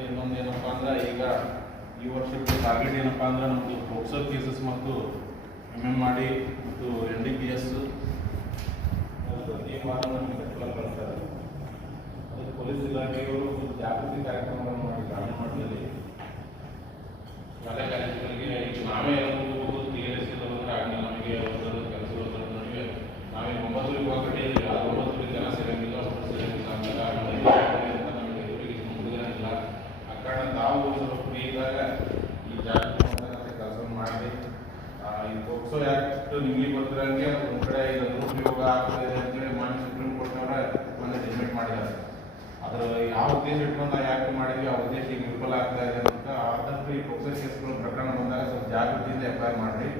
ಇನ್ನೊಂದು ಏನಪ್ಪ ಅಂದ್ರೆ ಈಗ ಈ ವರ್ಷದ ಟಾರ್ಗೆಟ್ ಏನಪ್ಪ ಅಂದ್ರೆ ನಮ್ಮದು ಪೋಕ್ಸೋ ಕೇಸಸ್ ಮತ್ತು ಮಾಡಿ ಮತ್ತು NDPS ಈ ವಾರ ನಮಗೆ ಡೆವಲಪ್ ಬರ್ತಾರೆ. ಅದು ಪೊಲೀಸ್ ಇಲಾಖೆಯವರು ಜಾಗೃತಿ ಕಾರ್ಯಕ್ರಮಗಳನ್ನು ಮಾಡಿ ಗ್ರಾಮೀಣ ಮಟ್ಟದಲ್ಲಿ ಶಾಲೆ ಕಾಲೇಜುಗಳಿಗೆ ನಾವೇ ಹೋಗ್ಬೋದು. TLS ಬಂದರೆ ಆಗಲಿ ನಮಗೆ ಒಂದು ಕೆಲಸಗಳ ನಡುವೆ ನಾವೇ 9 ವಿಭಾಗದಲ್ಲಿ 9 ಜನ ಸೇರಂಗಿಲ್ಲ, ಒಬ್ಬರು ಸೇರಂಗಿಲ್ಲ ಅಂತ ನಮಗೆ ಎದುರಿಗೆ ಮುಗಿದಿರಂಗಿಲ್ಲ. ಆ ಕಾರಣ ತಾವು ಸ್ವಲ್ಪ ಫ್ರೀ ಇದ್ದಾಗ ಈ ಜಾಗೃತಿ ಕೆಲಸ ಮಾಡಿ ಈ ಪೋಕ್ಸೋ ಆ್ಯಕ್ಟ್ ನಿಮಗೆ ಗೊತ್ತಿರಂಗೆ ಒಂದು ಕಡೆ ಇದು ದುರುಪಯೋಗ ಆಗ್ತದೆ ಅಂತೇಳಿ ಮಾನ್ಯ ಸುಪ್ರೀಂ ಕೋರ್ಟ್ನವರ ಮೊನ್ನೆ ಜಡ್ಜ್ಮೆಂಟ್ ಮಾಡಿದ್ದಾರೆ. ಅದರ ಯಾವ ಉದ್ದೇಶ ಇಟ್ಕೊಂಡು ಆ ಆ್ಯಕ್ಟ್ ಮಾಡಿದ್ವಿ ಆ ಉದ್ದೇಶ ಈಗ ವಿಫಲ ಆಗ್ತಾ ಇದೆ ಅಂತ ಆದಷ್ಟು ಈ ಪೋಕ್ಸೋ ಕೇಸ್ಗಳು ಪ್ರಕರಣ ಬಂದಾಗ ಸ್ವಲ್ಪ ಜಾಗೃತಿಯಿಂದ FIR ಮಾಡಿರಿ.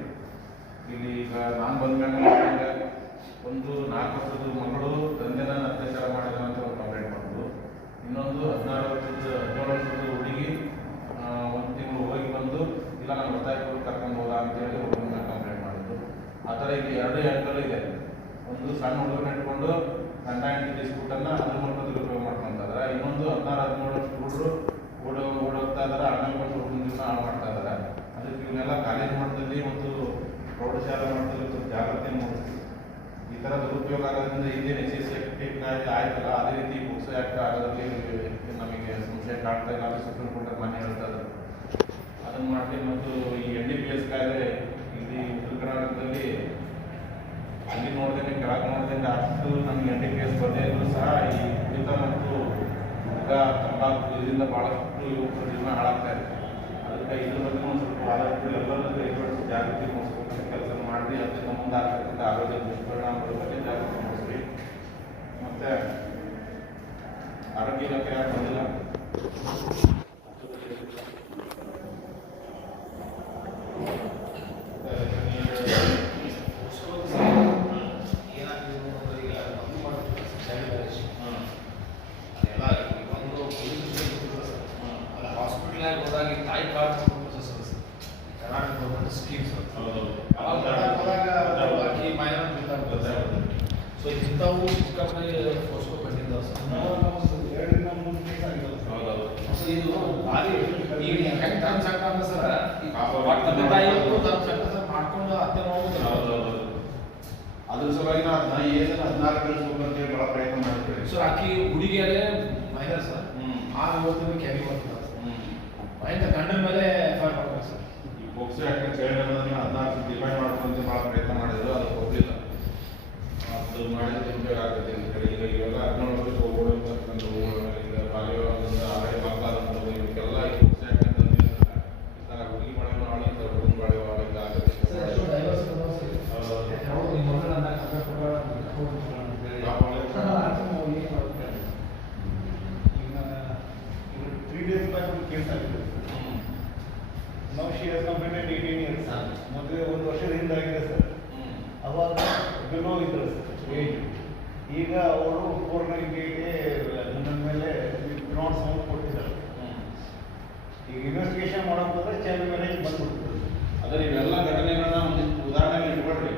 ಇಲ್ಲಿ ಈಗ ನಾನು ಬಂದ್ಮೇಲೆ ಒಂದು 4 ವರ್ಷದ ಮಗಳು ತಂದೆನ ಅತ್ಯಾಚಾರ ಮಾಡಿದ ಅಂತ ಒಂದು ಕಂಪ್ಲೇಂಟ್ ಮಾಡೋದು, ಇನ್ನೊಂದು 17 ವರ್ಷದ ಹುಡುಗಿ 1 ತಿಂಗಳು ಹೋಗಿ ಬಂದು ಇಲ್ಲ ನಾನು ಒತ್ತಾಯಪೂರ್ವಕ ಕರ್ಕೊಂಡು ಹೋದ ಅಂತೇಳಿ ಹುಡುಗನ ಕಂಪ್ಲೇಂಟ್ ಮಾಡೋದು. ಆ ಥರ ಈಗ 2 ಆ್ಯಂಗಲ್ ಇದೆ. ಒಂದು ಸಣ್ಣ ಹುಡುಗನ ಇಟ್ಕೊಂಡು ಗಂಡ ಹೆಂಡತಿ ಡಿಸ್ಪ್ಯೂಟನ್ನು ಅದ್ರ ಮಟ್ಟದಲ್ಲಿ ಉಪಯೋಗ ಮಾಡ್ಕೊತಾರೆ. ಇನ್ನೊಂದು 16-17 ಹುಡುಗರು ಓಡೋಗ್ತಾ ಇದ್ದಾರೆ, ಆಮೇಲೆ ಬಂದು ಹುಡುಗನ ಹಾಳು ಮಾಡ್ತಾ ಇದ್ದಾರೆ. ಅದಕ್ಕೆ ಇವನ್ನೆಲ್ಲ ಕಾಲೇಜ್ ಮಟ್ಟದಲ್ಲಿ ಮತ್ತು ಪ್ರೌಢಶಾಲಾ ಮಟ್ಟದಲ್ಲಿ ಸ್ವಲ್ಪ ಜಾಗೃತಿ ಮೂಡಿಸ್ತೀವಿ. ಈ ಥರ ದುರುಪಯೋಗ ಆಗೋದ್ರಿಂದ ಇಂಡಿಯನ್ SC ಕಾಯ್ದೆ ಆಯ್ತಲ್ಲ, ಅದೇ ರೀತಿ ಪೋಕ್ಸೋ ಆ್ಯಕ್ಟ್ ಆಗೋದ್ರಲ್ಲಿ ನಮಗೆ ಸಂಶಯ ಕಾಡ್ತಾ ಇಲ್ಲ ಅಂತ ಸುಪ್ರೀಂ ಕೋರ್ಟ್ ಮಾನ್ಯ ಹೇಳ್ತಾ ಇದ್ದಾರೆ. ಅದನ್ನು ಮಾಡಿ ಮತ್ತು ಈ NDPS ಕಾಯ್ದೆ ಇಲ್ಲಿ ಉತ್ತರ ಕರ್ನಾಟಕದಲ್ಲಿ ಅಲ್ಲಿ ನೋಡಿದ್ರೆ ಕೆಳಗೆ ನೋಡಿದ್ರೆ ಅಷ್ಟು ನಮಗೆ NDPS ಬಂದೇ ಇದ್ರು ಸಹ ಈ ಕುಡಿತ ಮತ್ತು ತಂಬಾಕು ಇದರಿಂದ ಭಾಳಷ್ಟು ಯುವಕರ ಜೀವನ ಹಾಳಾಗ್ತಾ ಇದೆ. ಅದಕ್ಕೆ ಇದ್ರ ಬಗ್ಗೆ ಒಂದು ಸ್ವಲ್ಪ ಆದಷ್ಟು ಎಲ್ಲರೂ ಕೈಗೊಳಿಸಿ ಜಾಗೃತಿ ಮೂಡಿಸ್ಬೇಕಂತ ಕೆಲಸ ಮಾಡಿ ಅದರಿಂದ ಮುಂದೆ ಆಗ್ತಕ್ಕಂಥ ಆರೋಗ್ಯ ದುಷ್ಪರಿಣಾಮಗಳ ಬಗ್ಗೆ ಜಾಗೃತಿ ಮೂಡಿಸ್ತೀವಿ. ಮತ್ತು ಆರೋಗ್ಯ ಇಲಾಖೆ ಯಾರು ಬಂದಿಲ್ಲ ಹೋದಾಗಿ ತಾಯಿ card Karnataka government schemes so ಇಂಥವು ಸಿಕ್ಕಾಪಟ್ಟೆ ಪೋಸ್ಕೋ ಬಂದಿದ್ದಾವೆ ಸರ್. ಇದು ಭಾರಿ ಈಗ ಹೆಂಗೆ ಧರ್ಮ ಚಕ್ರ ಅಂತ ಸರ್, ತಂದೆ ತಾಯಿಯವರು ಧರ್ಮ ಚಕ್ರ ಸರ್ ಮಾಡ್ಕೊಂಡು ಅತ್ತೆ ಮಾಡ್ಬೋದು. ಅದ್ರ ಸಲುವಾಗಿ ನಾವು ಏಜ್ 14 ಬೆಳೆಸ್ಬೇಕಂತೇಳಿ ಭಾಳ ಪ್ರಯತ್ನ ಮಾಡ್ತೀವಿ. ಸೊ ಆಕಿ ಹುಡುಗಿಯರೇ ಮೈನರ್ ಸರ್, ಆ ಇವತ್ತಿನ ಕ್ಯಾರಿ ಮಾಡ್ತಾರೆ ಆಯ್ತಾ ಗಂಡನ ಮೇಲೆ FIR ಮಾಡ್ಬೇಕು ಸರ್. ಈ ಪೋಕ್ಸೋ ಆ್ಯಕ್ಟ್ ಕೇಳಿರೋದನ್ನ 14 ಡಿಫೈನ್ ಮಾಡ್ಕೊಂತ ಭಾಳ ಪ್ರಯತ್ನ ಮಾಡಿದ್ರು, ಅದು ಹೋಗಲಿಲ್ಲ. ಅದು ಮಾಡಿದ್ರೆ ಉಪಯೋಗ ಆಗ್ತದೆ ಅಂತ ಹೇಳಿ ಈಗ ಇವಾಗ 17 ವರ್ಷಕ್ಕೆ ಓಡೋಗ್ತಕ್ಕಂಥ ಈಗ ಬಾಲ್ಯ ವಿವಾಹದಿಂದ ಆಲ್ರೆಡಿ ಮಕ್ಕಳಾದಂಥದ್ದು ಇವಕ್ಕೆಲ್ಲ ಈ ಪೋಕ್ಸೋ ಆ್ಯಕ್ಟ್ ಅಂತ ಈ ಥರ ಹುಡುಗಿ ಬಾಳೆನೂ ಆಳಿಂದ ಹುಡುಗನ ಬಾಳೆ ಆಳಿಂದ ಆಗುತ್ತೆ. Now she has completed 18 years. ಮದುವೆ 1 ವರ್ಷದ ಹಿಂದಾಗಿದೆ ಸರ್. ಅವಾಗ ಬಿಲೋ ಇದ್ರು ಸರ್ ಏಜ್. ಈಗ ಅವರು 498ಗೆ ನನ್ನ ಮೇಲೆ ನಾಟ್ ಸೌಂಡ್ ಕೊಟ್ಟಿದ್ದಾರೆ. ಈಗ ಇನ್ವೆಸ್ಟಿಗೇಷನ್ ಮಾಡೋಕೆ ಹೋದ್ರೆ ಚೈಲ್ಡ್ ಮ್ಯಾರೇಜ್ ಬಂದ್ಬಿಡ್ತದೆ. ಅದೇ ಇವೆಲ್ಲ ಘಟನೆಗಳನ್ನ ಒಂದು ಉದಾಹರಣೆಗೆ ಇಟ್ಕೊಳ್ರಿ.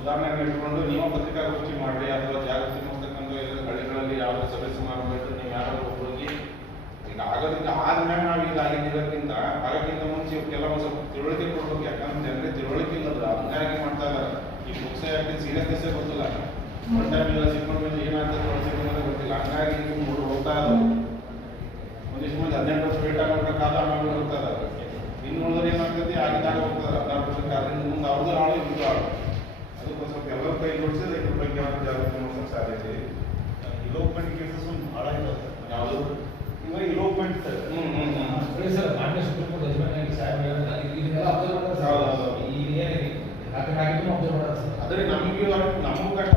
ಉದಾಹರಣೆಗೆ ಇಟ್ಕೊಂಡು ನೀವು ಪತ್ರಿಕಾಗೋಷ್ಠಿ ಮಾಡಿರಿ ಅಥವಾ ಜಾಗೃತಿ ಮೂಡಿಸ್ತಕ್ಕಂಥ ಎಲ್ಲ ಹಳ್ಳಿಗಳಲ್ಲಿ ಯಾವುದೇ ಸಭೆ ಸಮಾರಂಭ ಇಟ್ಟು ನೀವು ಯಾರು ಹೋಗಿ ಈಗ ಆಗೋದಕ್ಕೆ ಆದ್ಮೇಲೆ ನಾವು ಈಗ ಆಗಿದ್ದಕ್ಕಿಂತ ಆಗೋಕ್ಕಿಂತ ಮುಂಚೆ ಇವಕ್ಕೆಲ್ಲ ಒಂದು ಸ್ವಲ್ಪ ತಿಳುವಳಿಕೆ ಕೊಡ್ಬೇಕು. ಯಾಕಂದ್ರೆ ಜನರಿಗೆ ತಿಳುವಳಿಕೆ ಇಲ್ಲದ ಹಂಗಾಗಿ ಮಾಡ್ತಾ ಇದ್ದಾರೆ. ಈ ಪೋಕ್ಸೋ ಆ್ಯಕ್ಟಿನ ಸೀರಿಯಸ್ನೆಸ್ಸೇ ಗೊತ್ತಿಲ್ಲ. ಒನ್ ಟೈಮ್ ಇಲ್ಲ ಸಿಕ್ಕೊಂಡು ಮೇಲೆ ಏನಾಗ್ತದೆ ಅನ್ನೋದು ಗೊತ್ತಿಲ್ಲ. ಹಂಗಾಗಿ ಈಗ ಹೋಗ್ತಾ ಇದ್ದಾರೆ. ಒಂದಿಷ್ಟು ಮಂದಿ 18 ವರ್ಷ ವೇಟ್ ಆಗೋ ಕಾಲ ಆಮೇಲೆ ಹೋಗ್ತಾ ಇದ್ದಾರೆ. ಇನ್ನು ಉಳಿದ್ರೆ ಏನಾಗ್ತದೆ ಆಗಿದ್ದಾಗ ಹೋಗ್ತಾರೆ 16 ವರ್ಷ ಕಾಲದಿಂದ ಮುಂದೆ ಅವ್ರದ್ದು ಹಾಳು ಇದ್ದು ಹಾಳು. ಅದಕ್ಕೆ ಸ್ವಲ್ಪ ಎಲ್ಲರೂ ಕೈ ಜೋಡಿಸಿದ್ರೆ ಇದ್ರ ಬಗ್ಗೆ ಜಾಗೃತಿ ಮೂಡಿಸೋಕೆ ಸಾಧ್ಯತೆ ಇದೆ. ಇಲೋಪ್ಮೆಂಟ್ ಕೇಸಸ್ ಭಾಳ ಇದಾವೆ ಸರ್. ಯಾವುದು ಇವಾಗ ಇಲೋಪ್ಮೆಂಟ್ ಸರ್. ಸರ್ ಮಾನ್ಯ ಸುಪ್ರೀಂ ಕೋರ್ಟ್ ಜಡ್ಜ್ಮೆಂಟ್ ಸಾಹೇಬ್ ಇದನ್ನೆಲ್ಲ ಅಬ್ಸರ್ವ್ ಮಾಡೋದು. ಈ ಏನಿದೆ ಅಬ್ಸರ್ವ್ ಮಾಡೋದು ಸರ್. ಆದರೆ ನಮಗೂ ಕಷ್ಟ.